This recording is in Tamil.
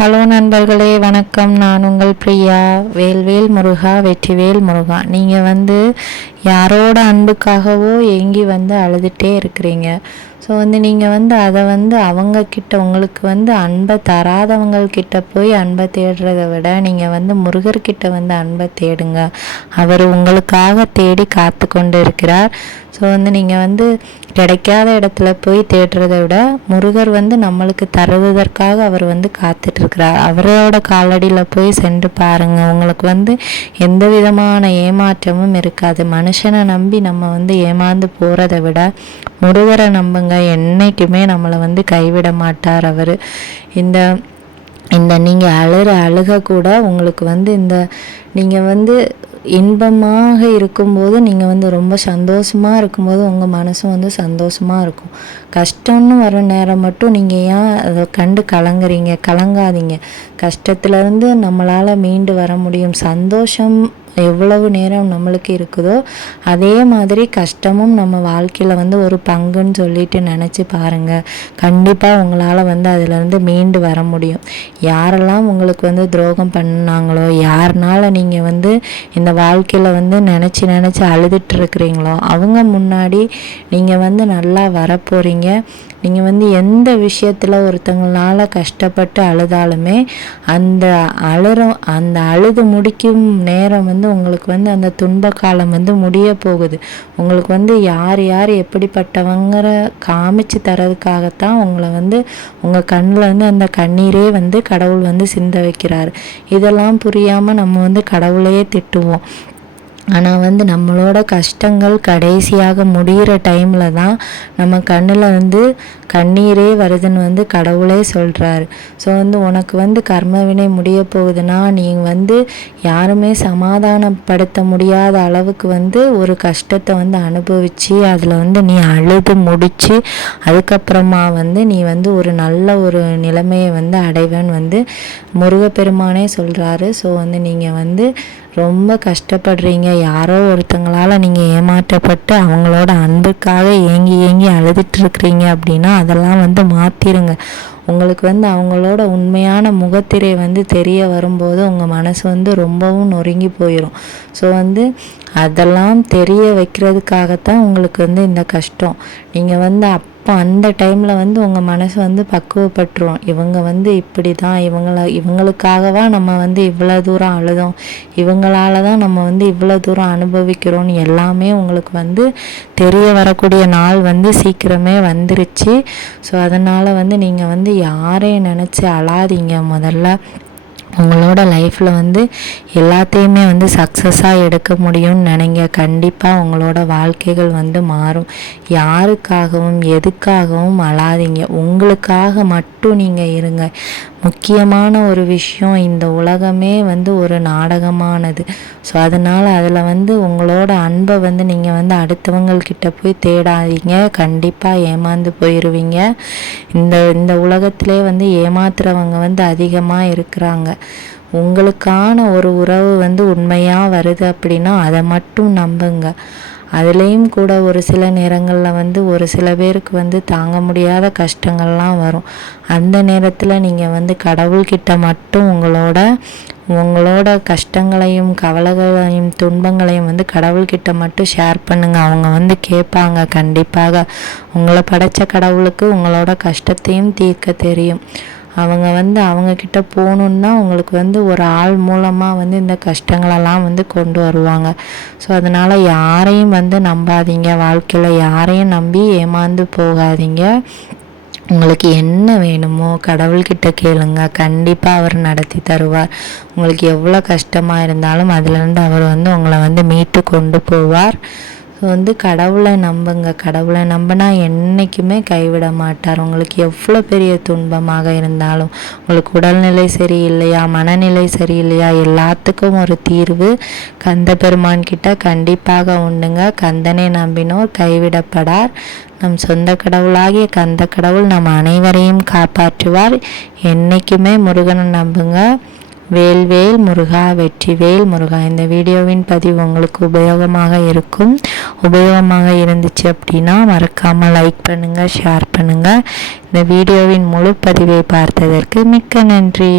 ஹலோ நண்பர்களே, வணக்கம். நான் உங்கள் பிரியா. வேல்வேல் முருகா, வெற்றிவேல் முருகா. நீங்கள் யாரோட அன்புக்காகவோ ஏங்கி அழுதுகிட்டே இருக்கிறீங்க. ஸோ நீங்கள் அதை அவங்கக்கிட்ட உங்களுக்கு அன்பை தராதவங்கக்கிட்ட போய் அன்பை தேடுறதை விட நீங்கள் முருகர்கிட்ட அன்பை தேடுங்க. அவர் உங்களுக்காக தேடி காத்து கொண்டு இருக்கிறார். ஸோ நீங்கள் கிடைக்காத இடத்துல போய் தேடுறதை விட முருகர் நம்மளுக்கு தருவதற்காக அவர் காத்துட்ருக்கிறார். அவரோட காலடியில் போய் சென்று பாருங்கள். உங்களுக்கு எந்த விதமான ஏமாற்றமும் இருக்காது. மனுஷனை நம்பி நம்ம ஏமாந்து போகிறத விட முருகரை நம்புங்க. என்றைக்குமே நம்மளை கைவிட மாட்டார் அவர். இந்த இந்த நீங்கள் அழுக கூட உங்களுக்கு இந்த நீங்கள் இன்பமாக இருக்கும்போது நீங்கள் ரொம்ப சந்தோஷமாக இருக்கும்போது உங்கள் மனசும் சந்தோஷமாக இருக்கும். கஷ்டம்னு வர நேரம் மட்டும் நீங்கள் ஏன் அதை கண்டு கலங்காதீங்க. கஷ்டத்துலேருந்து நம்மளால் மீண்டு வர முடியும். சந்தோஷம் எவ்வளவு நேரம் நம்மளுக்கு இருக்குதோ அதே மாதிரி கஷ்டமும் நம்ம வாழ்க்கையில் ஒரு பங்குன்னு சொல்லிட்டு நினச்சி பாருங்கள். கண்டிப்பாக உங்களால் அதிலேருந்து மீண்டு வர முடியும். யாரெல்லாம் உங்களுக்கு துரோகம் பண்ணாங்களோ, யாருனால நீங்கள் இந்த வாழ்க்கையில் நினச்சி அழுதுட்டு இருக்கிறீங்களோ அவங்க முன்னாடி நீங்கள் நல்லா வரப்போகிறீங்க. நீங்கள் எந்த விஷயத்தில் ஒருத்தங்களால் கஷ்டப்பட்டு அழுதாலுமே அந்த அழுது முடிக்கும் நேரம் உங்களுக்கு அந்த துன்ப காலம் முடிய போகுது. உங்களுக்கு யார் எப்படிப்பட்டவங்கிற காமிச்சு தரதுக்காகத்தான் உங்களை உங்கள் கண்ணில் அந்த கண்ணீரே கடவுள் சிந்த வைக்கிறாரு. இதெல்லாம் புரியாமல் நம்ம கடவுளையே திட்டுவோம். ஆனால் நம்மளோட கஷ்டங்கள் கடைசியாக முடிகிற டைமில் தான் நம்ம கண்ணில் கண்ணீரே வருதுன்னு கடவுளே சொல்கிறாரு. ஸோ உனக்கு கர்மவினை முடிய போகுதுன்னா நீ யாருமே சமாதானப்படுத்த முடியாத அளவுக்கு ஒரு கஷ்டத்தை அனுபவித்து அதில் நீ அழுது முடித்து அதுக்கப்புறமா நீ ஒரு நல்ல ஒரு நிலைமையை அடைவேன்னு முருகப்பெருமானே சொல்கிறாரு. ஸோ நீங்கள் ரொம்ப கஷ்டப்படுறீங்க. யாரோ ஒருத்தங்களால் நீங்கள் ஏமாற்றப்பட்டு அவங்களோட அன்புக்காக ஏங்கி அழுதுட்டுருக்குறீங்க அப்படின்னா அதெல்லாம் மாற்றிடுங்க. உங்களுக்கு அவங்களோட உண்மையான முகத்திரை தெரிய வரும்போது உங்கள் மனசு ரொம்பவும் நொறுங்கி போயிடும். ஸோ அதெல்லாம் தெரிய வைக்கிறதுக்காகத்தான் உங்களுக்கு இந்த கஷ்டம். நீங்கள் அப்போ அந்த டைமில் உங்கள் மனசு பக்குவப்பட்டுரும். இவங்க இப்படி தான் இவங்களுக்காகவா நம்ம இவ்வளோ தூரம் அழுதோம், இவங்களால தான் நம்ம இவ்வளோ தூரம் அனுபவிக்கிறோன்னு எல்லாமே உங்களுக்கு தெரிய வரக்கூடிய நாள் சீக்கிரமே வந்துருச்சு. ஸோ அதனால் நீங்கள் யாரையும் நினச்சி அழாதீங்க. முதல்ல உங்களோட லைஃப்பில் எல்லாத்தையுமே சக்ஸஸாக எடுக்க முடியும்னு நினைங்க. கண்டிப்பாக உங்களோட வாழ்க்கைகள் மாறும். யாருக்காகவும் எதுக்காகவும் அழாதீங்க. உங்களுக்காக மட்டும் நீங்கள் இருங்க. முக்கியமான ஒரு விஷயம், இந்த உலகமே ஒரு நாடகமானது. ஸோ அதனால் அதில் உங்களோட அன்பை நீங்கள் அடுத்தவங்கக்கிட்ட போய் தேடாதீங்க. கண்டிப்பாக ஏமாந்து போயிடுவீங்க. இந்த உலகத்திலே ஏமாத்துறவங்க அதிகமாக இருக்கிறாங்க. உங்களுக்கான ஒரு உறவு உண்மையாக வருது அப்படின்னா அதை மட்டும் நம்புங்க. அதுலேயும் கூட ஒரு சில நேரங்களில் ஒரு சில பேருக்கு தாங்க முடியாத கஷ்டங்கள்லாம் வரும். அந்த நேரத்தில் நீங்கள் கடவுள்கிட்ட மட்டும் உங்களோட கஷ்டங்களையும் கவலைகளையும் துன்பங்களையும் கடவுள்கிட்ட மட்டும் ஷேர் பண்ணுங்கள். அவங்க கேட்பாங்க. கண்டிப்பாக உங்களை படைத்த கடவுளுக்கு உங்களோட கஷ்டத்தையும் தீர்க்க தெரியும். அவங்க அவங்கக்கிட்ட போகணுன்னா உங்களுக்கு ஒரு ஆள் மூலமாக இந்த கஷ்டங்களெல்லாம் கொண்டு வருவாங்க. ஸோ அதனால் யாரையும் நம்பாதீங்க. வாழ்க்கையில் யாரையும் நம்பி ஏமாந்து போகாதீங்க. உங்களுக்கு என்ன வேணுமோ கடவுள்கிட்ட கேளுங்க. கண்டிப்பாக அவர் நடத்தி தருவார். உங்களுக்கு எவ்வளோ கஷ்டமாக இருந்தாலும் அதிலேருந்து அவர் உங்களை மீட்டு கொண்டு போவார். ஸோ கடவுளை நம்புங்க. கடவுளை நம்பினா என்றைக்குமே கைவிட மாட்டார். உங்களுக்கு எவ்வளோ பெரிய துன்பமாக இருந்தாலும், உங்களுக்கு உடல்நிலை சரியில்லையா, மனநிலை சரியில்லையா, எல்லாத்துக்கும் ஒரு தீர்வு கந்த பெருமான் கிட்ட கண்டிப்பாக உண்டுங்க. கந்தனை நம்பினோர் கைவிடப்படார். நம் சொந்த கடவுளாகிய கந்த கடவுள் நம் அனைவரையும் காப்பாற்றுவார். என்றைக்குமே முருகனை நம்புங்க. வேல்வேல் முருகா, வெற்றிவேல் முருகா. இந்த வீடியோவின் பதிவு உங்களுக்கு உபயோகமாக இருக்கும். உபயோகமாக இருந்துச்சு அப்படின்னா மறக்காமல் லைக் பண்ணுங்கள், ஷேர் பண்ணுங்கள். இந்த வீடியோவின் முழு பதிவை பார்த்ததற்கு மிக்க நன்றி.